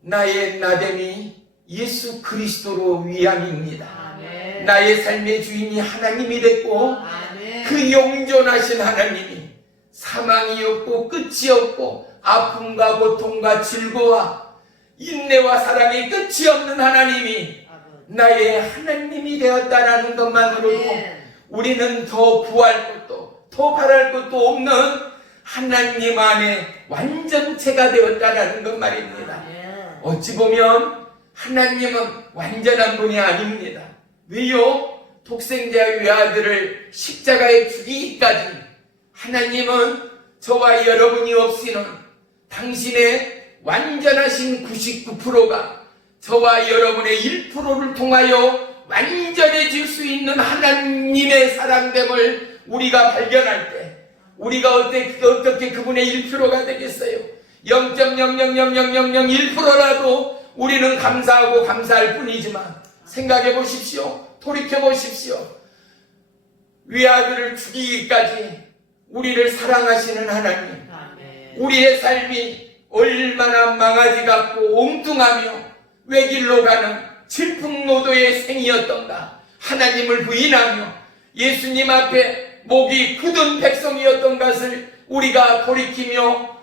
나의 나됨이 예수 그리스도로 위함입니다. 아멘. 나의 삶의 주인이 하나님이 됐고 아멘. 그 영존하신 하나님이 사망이 없고 끝이 없고 아픔과 고통과 즐거움과 인내와 사랑의 끝이 없는 하나님이 나의 하나님이 되었다라는 것만으로도 아멘. 우리는 더 구할 것도 더 바랄 것도 없는 하나님 안에 완전체가 되었다라는 것 말입니다. 아멘. 어찌 보면 하나님은 완전한 분이 아닙니다. 왜요? 독생자 외아들을 십자가에 죽이기까지 하나님은 저와 여러분이 없이는 당신의 완전하신 99%가 저와 여러분의 1%를 통하여 완전해질 수 있는 하나님의 사랑됨을 우리가 발견할 때 우리가 어떻게 그분의 1%가 되겠어요? 0.0000001%라도 우리는 감사하고 감사할 뿐이지만 생각해 보십시오. 돌이켜 보십시오. 외아들을 죽이기까지 우리를 사랑하시는 하나님, 아멘. 우리의 삶이 얼마나 망아지 같고 엉뚱하며 외길로 가는 질풍노도의 생이었던가, 하나님을 부인하며 예수님 앞에 목이 굳은 백성이었던 것을 우리가 돌이키며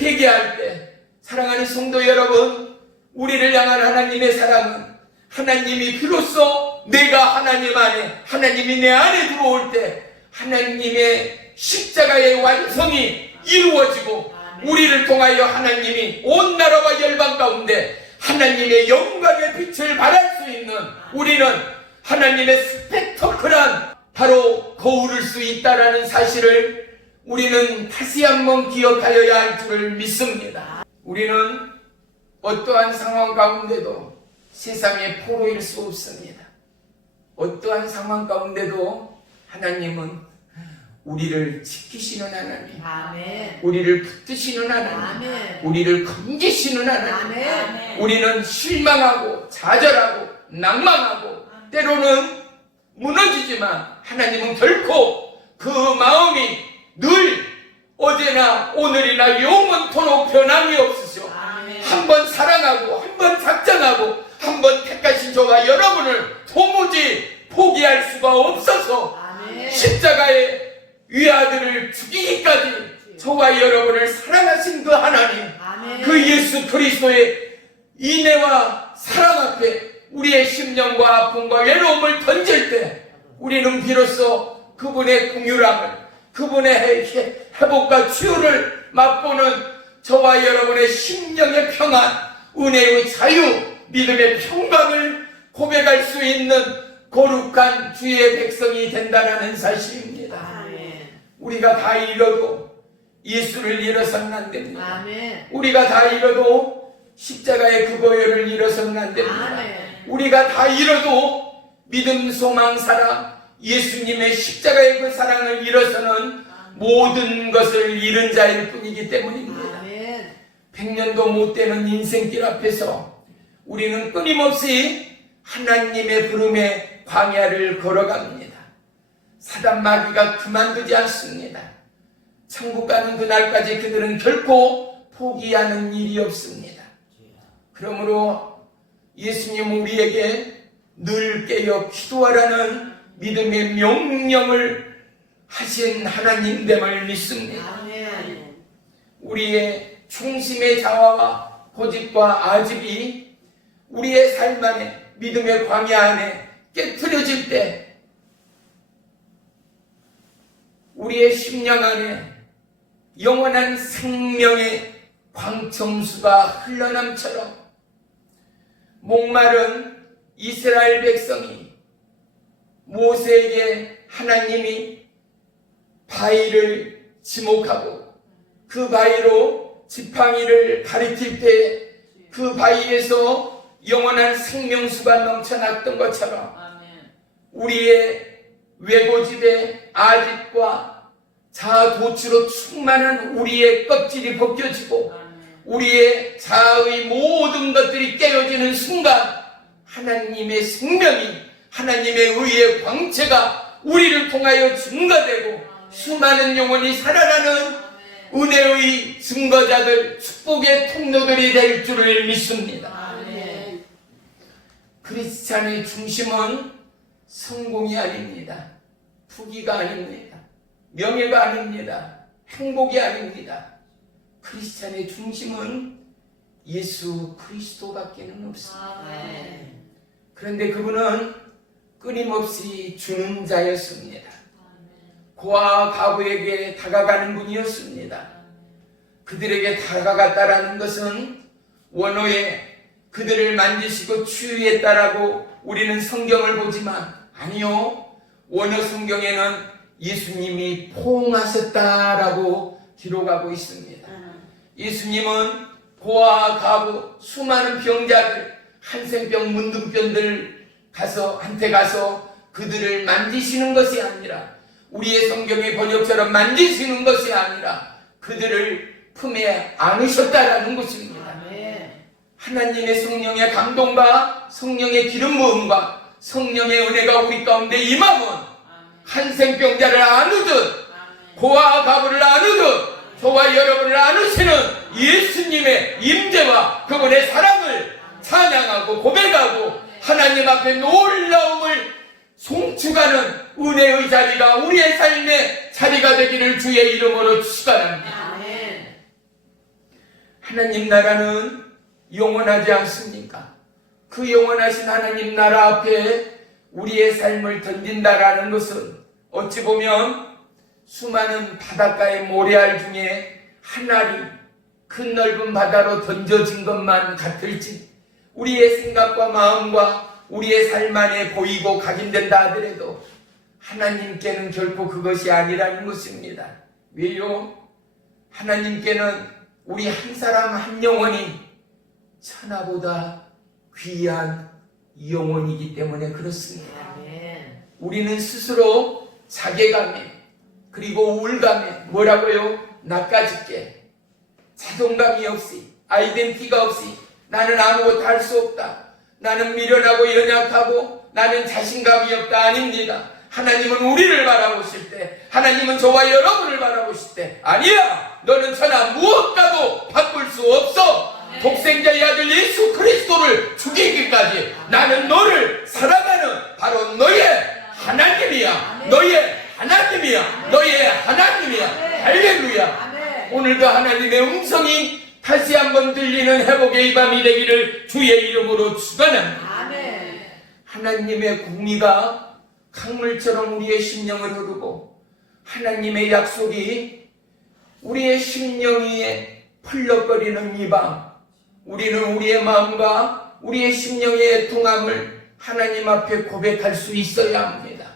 회개할 때, 사랑하는 성도 여러분, 우리를 향한 하나님의 사랑은 하나님이 비로소 내가 하나님 안에, 하나님이 내 안에 들어올 때 하나님의 십자가의 완성이 이루어지고 우리를 통하여 하나님이 온 나라와 열방 가운데 하나님의 영광의 빛을 발할 수 있는, 우리는 하나님의 스펙터클한 바로 거울일 수 있다라는 사실을 우리는 다시 한번 기억하여야 할 줄을 믿습니다. 우리는 어떠한 상황 가운데도 세상의 포로일 수 없습니다. 어떠한 상황 가운데도 하나님은 우리를 지키시는 하나님, 아멘. 우리를 붙드시는 하나님, 아멘. 우리를 건지시는 하나님, 아멘. 우리는 실망하고 좌절하고 낭망하고 때로는 무너지지만 하나님은 결코 그 마음이 늘 어제나 오늘이나 영원토록 변함이 없으셔. 아멘. 한 번 사랑하고 한 번 작정하고 한 번 택하신 저와 여러분을 도무지 포기할 수가 없어서 아멘. 십자가의 위아들을 죽이기까지 저와 여러분을 사랑하신 그 하나님, 아멘. 그 예수 그리스도의 인애와 사랑 앞에 우리의 심령과 아픔과 외로움을 던질 때 우리는 비로소 그분의 긍휼함을, 그분의 회복과 치유를 맛보는 저와 여러분의 심령의 평안, 은혜의 자유, 믿음의 평강을 고백할 수 있는 거룩한 주의 백성이 된다는 사실입니다. 아멘. 우리가 다 잃어도 예수를 잃어서는 안 됩니다. 아멘. 우리가 다 잃어도 십자가의 그 보혈을 잃어서는 안 됩니다. 아멘. 우리가 다 잃어도 믿음, 소망, 사랑, 예수님의 십자가의 그 사랑을 잃어서는 모든 것을 잃은 자일 뿐이기 때문입니다. 아멘. 100년도 못 되는 인생길 앞에서 우리는 끊임없이 하나님의 부름에 광야를 걸어갑니다. 사단 마귀가 그만두지 않습니다. 천국 가는 그날까지 그들은 결코 포기하는 일이 없습니다. 그러므로 예수님은 우리에게 늘 깨어 기도하라는 믿음의 명령을 하신 하나님됨을 믿습니다. 아멘. 우리의 중심의 자화와 고집과 아집이 우리의 삶 안에, 믿음의 광야 안에 깨트려질 때 우리의 심령 안에 영원한 생명의 광청수가 흘러남처럼 목마른 이스라엘 백성이 모세에게 하나님이 바위를 지목하고 그 바위로 지팡이를 가리킬 때 그 바위에서 영원한 생명수가 넘쳐났던 것처럼 우리의 외고집의 아집과 자아도취로 충만한 우리의 껍질이 벗겨지고 우리의 자아의 모든 것들이 깨어지는 순간 하나님의 생명이, 하나님의 의의 광채가 우리를 통하여 증거되고 수많은 영혼이 살아나는 은혜의 증거자들, 축복의 통로들이 될 줄을 믿습니다. 크리스찬의 중심은 성공이 아닙니다. 부귀가 아닙니다. 명예가 아닙니다. 행복이 아닙니다. 크리스찬의 중심은 예수 그리스도밖에는 없습니다. 그런데 그분은 끊임없이 주는 자였습니다. 고아 가부에게 다가가는 분이었습니다. 그들에게 다가갔다라는 것은 원어에 그들을 만지시고 치유했다라고 우리는 성경을 보지만 아니요, 원어 성경에는 예수님이 포옹하셨다라고 기록하고 있습니다. 예수님은 고아 가부 수많은 병자들, 한센병 문둥병들 한테 가서 그들을 만지시는 것이 아니라, 우리의 성경의 번역처럼 만지시는 것이 아니라 그들을 품에 안으셨다라는 것입니다. 하나님의 성령의 감동과 성령의 기름 부음과 성령의 은혜가 우리 가운데 임하면 한센병자를 안으듯 고아 가부를 안으듯 저와 여러분을 안으시는 예수님의 임재와 그분의 사랑을 찬양하고 고백하고 하나님 앞에 놀라움을 송축하는 은혜의 자리가 우리의 삶의 자리가 되기를 주의 이름으로 축원합니다. 하나님 나라는 영원하지 않습니까? 그 영원하신 하나님 나라 앞에 우리의 삶을 던진다라는 것은 어찌 보면 수많은 바닷가의 모래알 중에 한 알이 큰 넓은 바다로 던져진 것만 같을지, 우리의 생각과 마음과 우리의 삶 안에 보이고 각인된다 하더라도 하나님께는 결코 그것이 아니라는 것입니다. 왜요? 하나님께는 우리 한 사람 한 영혼이 천하보다 귀한 영혼이기 때문에 그렇습니다. 우리는 스스로 자괴감에 그리고 우울감에 뭐라고요? 나까짓게 자존감이 없이 아이덴티티가 없이 나는 아무것도 할 수 없다, 나는 미련하고 연약하고 나는 자신감이 없다. 아닙니다. 하나님은 우리를 바라보실 때, 하나님은 저와 여러분을 바라보실 때 아니야, 너는 천하 무엇과도 바꿀 수 없어. 독생자의 아들 예수 그리스도를 죽이기까지 나는 너를 사랑하는 바로 너의 하나님이야. 너의 하나님이야. 너의 하나님이야. 할렐루야. 오늘도 하나님의 음성이 다시 한번 들리는 회복의 이 밤이 되기를 주의 이름으로 축원합니다. 하나님의 공의가 강물처럼 우리의 심령을 흐르고 하나님의 약속이 우리의 심령 위에 펄럭거리는 이 밤, 우리는 우리의 마음과 우리의 심령의 애통함을 하나님 앞에 고백할 수 있어야 합니다.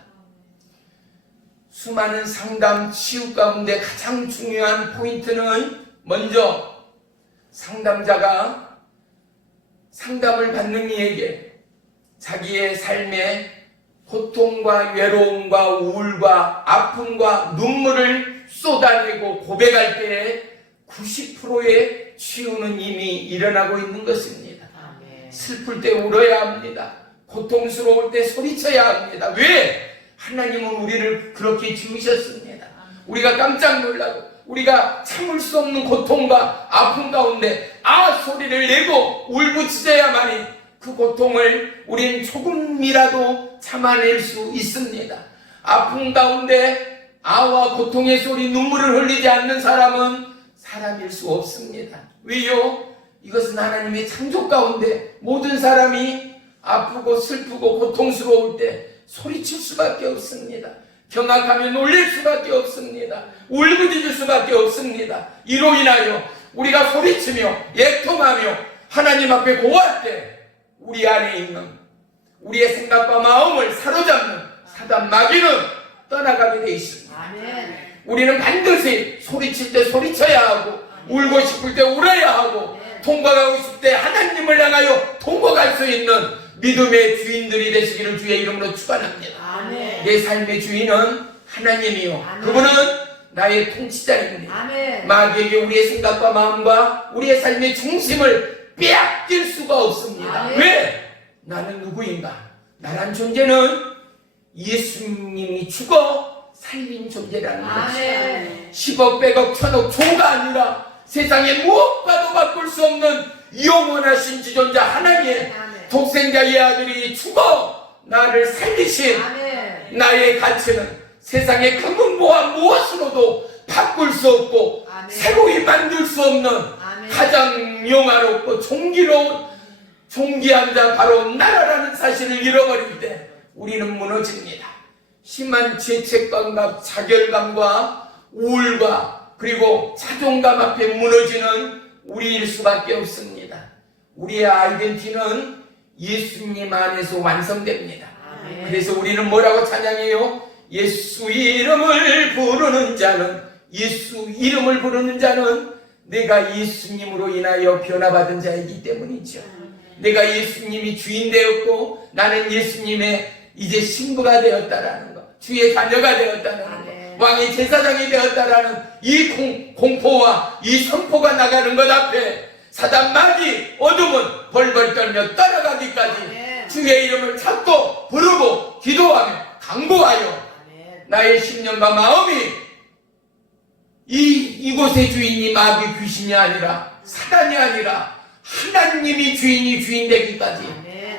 수많은 상담 치유 가운데 가장 중요한 포인트는 먼저 상담자가 상담을 받는 이에게 자기의 삶의 고통과 외로움과 우울과 아픔과 눈물을 쏟아내고 고백할 때에 90%의 치유는 이미 일어나고 있는 것입니다. 슬플 때 울어야 합니다. 고통스러울 때 소리쳐야 합니다. 왜? 하나님은 우리를 그렇게 지으셨습니다. 우리가 깜짝 놀라고 우리가 참을 수 없는 고통과 아픔 가운데 소리를 내고 울부짖어야만이 그 고통을 우린 조금이라도 참아낼 수 있습니다. 아픔 가운데 아와 고통의 소리, 눈물을 흘리지 않는 사람은 사람일 수 없습니다. 왜요? 이것은 하나님의 창조 가운데 모든 사람이 아프고 슬프고 고통스러울 때 소리칠 수밖에 없습니다. 경악하며 놀릴 수밖에 없습니다. 울부짖을 수밖에 없습니다. 이로 인하여 우리가 소리치며 애통하며 하나님 앞에 고할 때 우리 안에 있는 우리의 생각과 마음을 사로잡는 사단 마귀는 떠나가게 돼 있습니다. 우리는 반드시 소리칠 때 소리쳐야 하고 울고 싶을 때 울어야 하고 통곡하고 싶을 때 하나님을 향하여 통곡할 수 있는 믿음의 주인들이 되시기를 주의 이름으로 축원합니다. 내 삶의 주인은 하나님이요, 그분은 나의 통치자입니다. 마귀에게 우리의 생각과 마음과 우리의 삶의 중심을 빼앗길 수가 없습니다. 왜? 나는 누구인가? 나란 존재는 예수님이 죽어 살린 존재라는 아멘. 것이죠. 10억, 100억, 1000억, 조가 아니라 세상에 무엇과도 바꿀 수 없는 영원하신 지존자 하나님의 독생자의 아들이 죽어 나를 살리신 아멘. 나의 가치는 세상의 금은보화 무엇으로도 바꿀 수 없고 아멘. 새로이 만들 수 없는 아멘. 가장 영화롭고 존귀로운 존귀한 자 바로 나라라는 사실을 잃어버릴 때 우리는 무너집니다. 심한 죄책감과 자결감과 우울과 그리고 자존감 앞에 무너지는 우리일 수밖에 없습니다. 우리의 아이덴티티는 예수님 안에서 완성됩니다. 아멘. 그래서 우리는 뭐라고 찬양해요? 예수 이름을 부르는 자는, 예수 이름을 부르는 자는 내가 예수님으로 인하여 변화받은 자이기 때문이죠. 내가 예수님이 주인 되었고 나는 예수님의 이제 신부가 되었다라는 것, 주의 자녀가 되었다라는 것, 왕의 제사장이 되었다라는 이 공포와 이 선포가 나가는 것 앞에 사단마귀 어둠은 벌벌 떨며 떠나가기까지 주의 이름을 찾고 부르고 기도하며 강구하여 나의 심령과 마음이 이곳의 주인이 마귀 귀신이 아니라 사단이 아니라 하나님이 주인 되기까지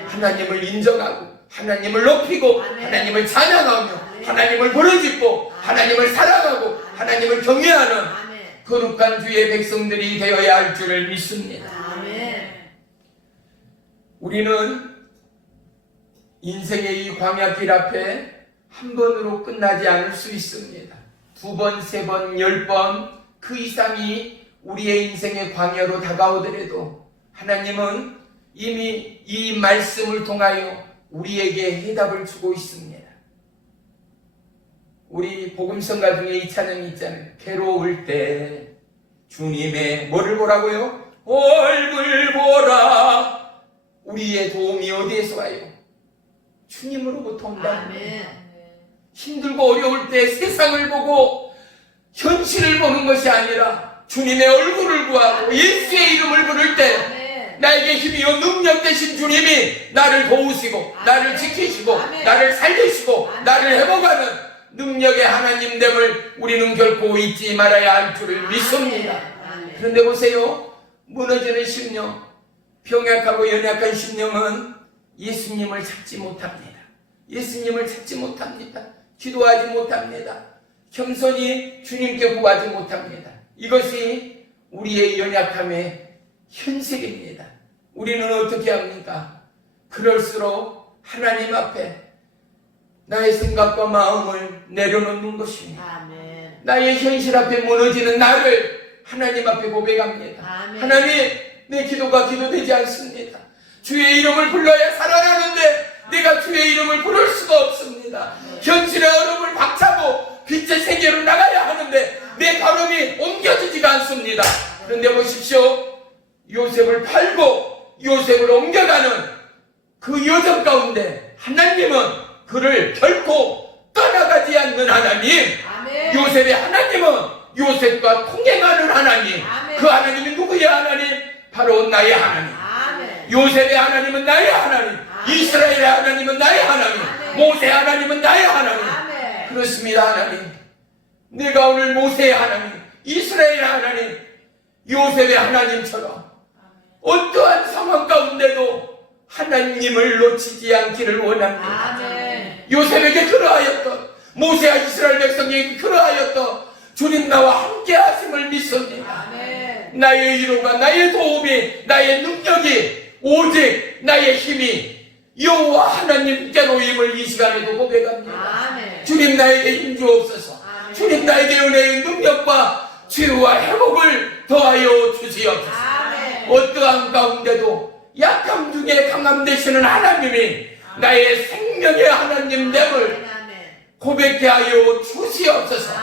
하나님을 인정하고 하나님을 높이고 하나님을 찬양하며 하나님을 부르짖고 하나님을 사랑하고 하나님을 경외하는 거룩한 주의 백성들이 되어야 할 줄을 믿습니다. 우리는 인생의 이 광야길 앞에 한 번으로 끝나지 않을 수 있습니다. 2번, 3번, 10번 그 이상이 우리의 인생의 광야로 다가오더라도 하나님은 이미 이 말씀을 통하여 우리에게 해답을 주고 있습니다. 우리 복음성가 중에 이 찬양이 있잖아요. 괴로울 때 주님의 뭐를 보라고요? 얼굴 보라. 우리의 도움이 어디에서 와요? 주님으로부터 온다. 힘들고 어려울 때 세상을 보고 현실을 보는 것이 아니라 주님의 얼굴을 구하고 예수의 이름을 부를 때 나에게 힘이요 능력 되신 주님이 나를 도우시고 나를 지키시고 나를 살리시고 나를 회복하는 능력의 하나님됨을 우리는 결코 잊지 말아야 할 줄을 믿습니다. 그런데 보세요. 무너지는 심령, 병약하고 연약한 심령은 예수님을 찾지 못합니다. 예수님을 찾지 못합니다. 기도하지 못합니다. 겸손히 주님께 구하지 못합니다. 이것이 우리의 연약함의 현실입니다. 우리는 어떻게 합니까? 그럴수록 하나님 앞에 나의 생각과 마음을 내려놓는 것입니다. 나의 현실 앞에 무너지는 나를 하나님 앞에 고백합니다. 하나님, 내 기도가 기도되지 않습니다. 주의 이름을 불러야 살아나는데 내가 주의 이름을 부를 수가 없습니다. 현실의 얼음을 박차고 빛의 세계로 나가야 하는데 내 걸음이 옮겨지지가 않습니다. 그런데 보십시오. 요셉을 팔고 요셉을 옮겨가는 그 여정 가운데 하나님은 그를 결코 떠나가지 않는 하나님. 요셉의 하나님은 요셉과 통행하는 하나님. 그 하나님이 누구의 하나님? 바로 나의 하나님. 요셉의 하나님은 나의 하나님. 이스라엘의 하나님은 나의 하나님. 모세의 하나님은 나의 하나님. 그렇습니다. 하나님, 내가 오늘 모세의 하나님, 이스라엘의 하나님, 요셉의 하나님처럼 어떠한 상황 가운데도 하나님을 놓치지 않기를 원합니다. 요셉에게 그러하였던, 모세와 이스라엘 백성에게 그러하였던 주님 나와 함께 하심을 믿습니다. 나의 위로가, 나의 도움이, 나의 능력이, 오직 나의 힘이 여호와 하나님께로임을 이 시간에도 고백합니다. 주님 나에게 힘 주옵소서. 주님 나에게 은혜의 능력과 치유와 회복을 더하여 주시옵소서. 어떠한 가운데도 약함 중에 강함 되시는 하나님이 나의 생명의 하나님됨을 고백케 하여 주시옵소서.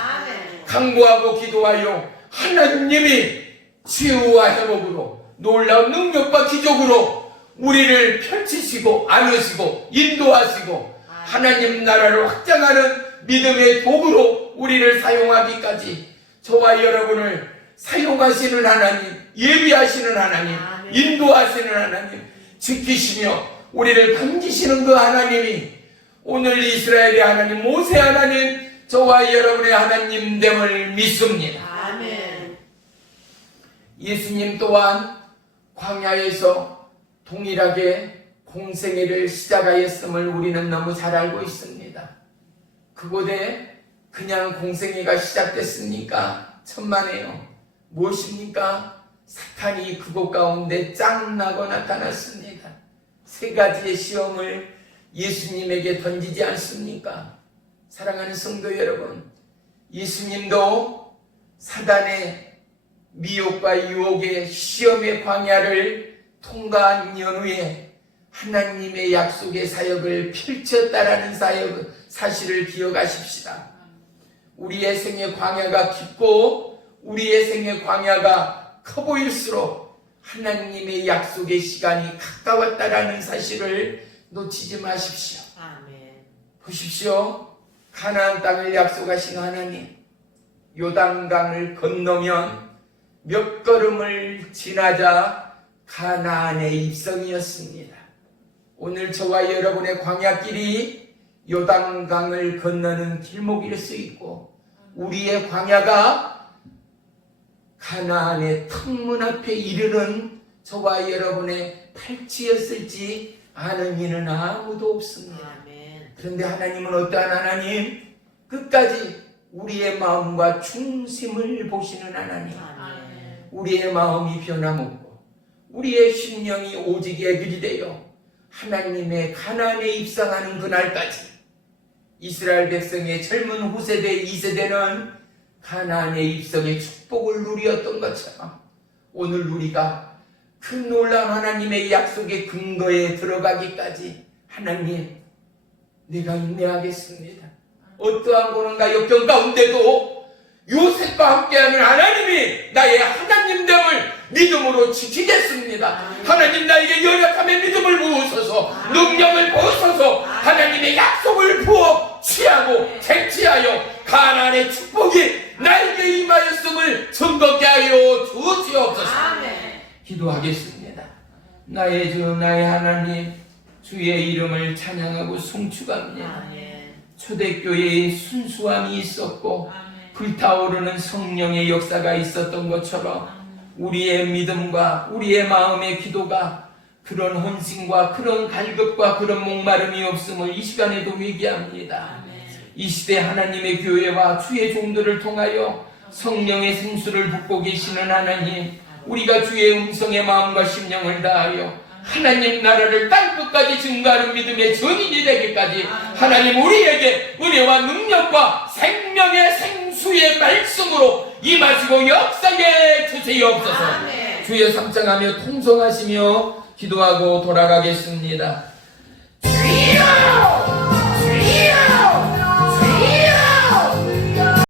간구하고 기도하여 하나님이 치유와 회복으로 놀라운 능력과 기적으로 우리를 펼치시고 안으시고 인도하시고 하나님 나라를 확장하는 믿음의 도구로 우리를 사용하기까지 저와 여러분을 사용하시는 하나님, 예비하시는 하나님, 인도하시는 하나님, 지키시며 우리를 감기시는 그 하나님이 오늘 이스라엘의 하나님 모세 하나님 저와 여러분의 하나님됨을 믿습니다. 아멘. 예수님 또한 광야에서 동일하게 공생애를 시작하였음을 우리는 너무 잘 알고 있습니다. 그곳에 그냥 공생애가 시작됐습니까? 천만에요. 무엇입니까? 사탄이 그곳 가운데 짱나고 나타났습니다. 세 가지의 시험을 예수님에게 던지지 않습니까? 사랑하는 성도 여러분, 예수님도 사단의 미혹과 유혹의 시험의 광야를 통과한 연후에 하나님의 약속의 사역을 펼쳤다라는 사실을 기억하십시다. 우리의 생의 광야가 깊고 우리의 생의 광야가 커 보일수록 하나님의 약속의 시간이 가까웠다라는 사실을 놓치지 마십시오. 아멘. 보십시오. 가나안 땅을 약속하신 하나님, 요단강을 건너면 몇 걸음을 지나자 가나안의 입성이었습니다. 오늘 저와 여러분의 광야길이 요단강을 건너는 길목일 수 있고 우리의 광야가 가나안의 턱문 앞에 이르는 저와 여러분의 팔찌였을지 아는 이는 아무도 없습니다. 아멘. 그런데 하나님은 어떠한 하나님? 끝까지 우리의 마음과 중심을 보시는 하나님. 아멘. 우리의 마음이 변함없고 우리의 심령이 오직 애들이 되어 하나님의 가나안에 입성하는 그날까지 이스라엘 백성의 젊은 후세대 2세대는 가나안의 입성의 축복을 누리었던 것처럼 오늘 우리가 그 놀라운 하나님의 약속의 근거에 들어가기까지 하나님, 내가 인내하겠습니다. 어떠한 고난과 역경 가운데도 요셉과 함께하는 하나님이 나의 하나님됨을 믿음으로 지키겠습니다. 하나님 나에게 연약함의 믿음을 부으소서, 능력을 부으소서, 하나님의 약속을 부어 취하고 쟁취하여 가나안의 축복이 나에게 임하였음을 증거케 하여 주시옵소서. 기도하겠습니다. 나의 주 나의 하나님, 주의 이름을 찬양하고 송축합니다. 초대교회에 순수함이 있었고 불타오르는 성령의 역사가 있었던 것처럼 우리의 믿음과 우리의 마음의 기도가 그런 헌신과 그런 갈급과 그런 목마름이 없음을 이 시간에도 회개합니다. 이 시대 하나님의 교회와 주의 종들을 통하여 성령의 생수를 붓고 계시는 하나님, 우리가 주의 음성의 마음과 심령을 다하여 하나님 나라를 땅끝까지 증거하는 믿음의 전인이 되기까지 하나님 우리에게 은혜와 능력과 생명의 생수의 말씀으로 임하시고 역사에 주시옵소서. 주여 삼창하며 통성하시며 기도하고 돌아가겠습니다. 주여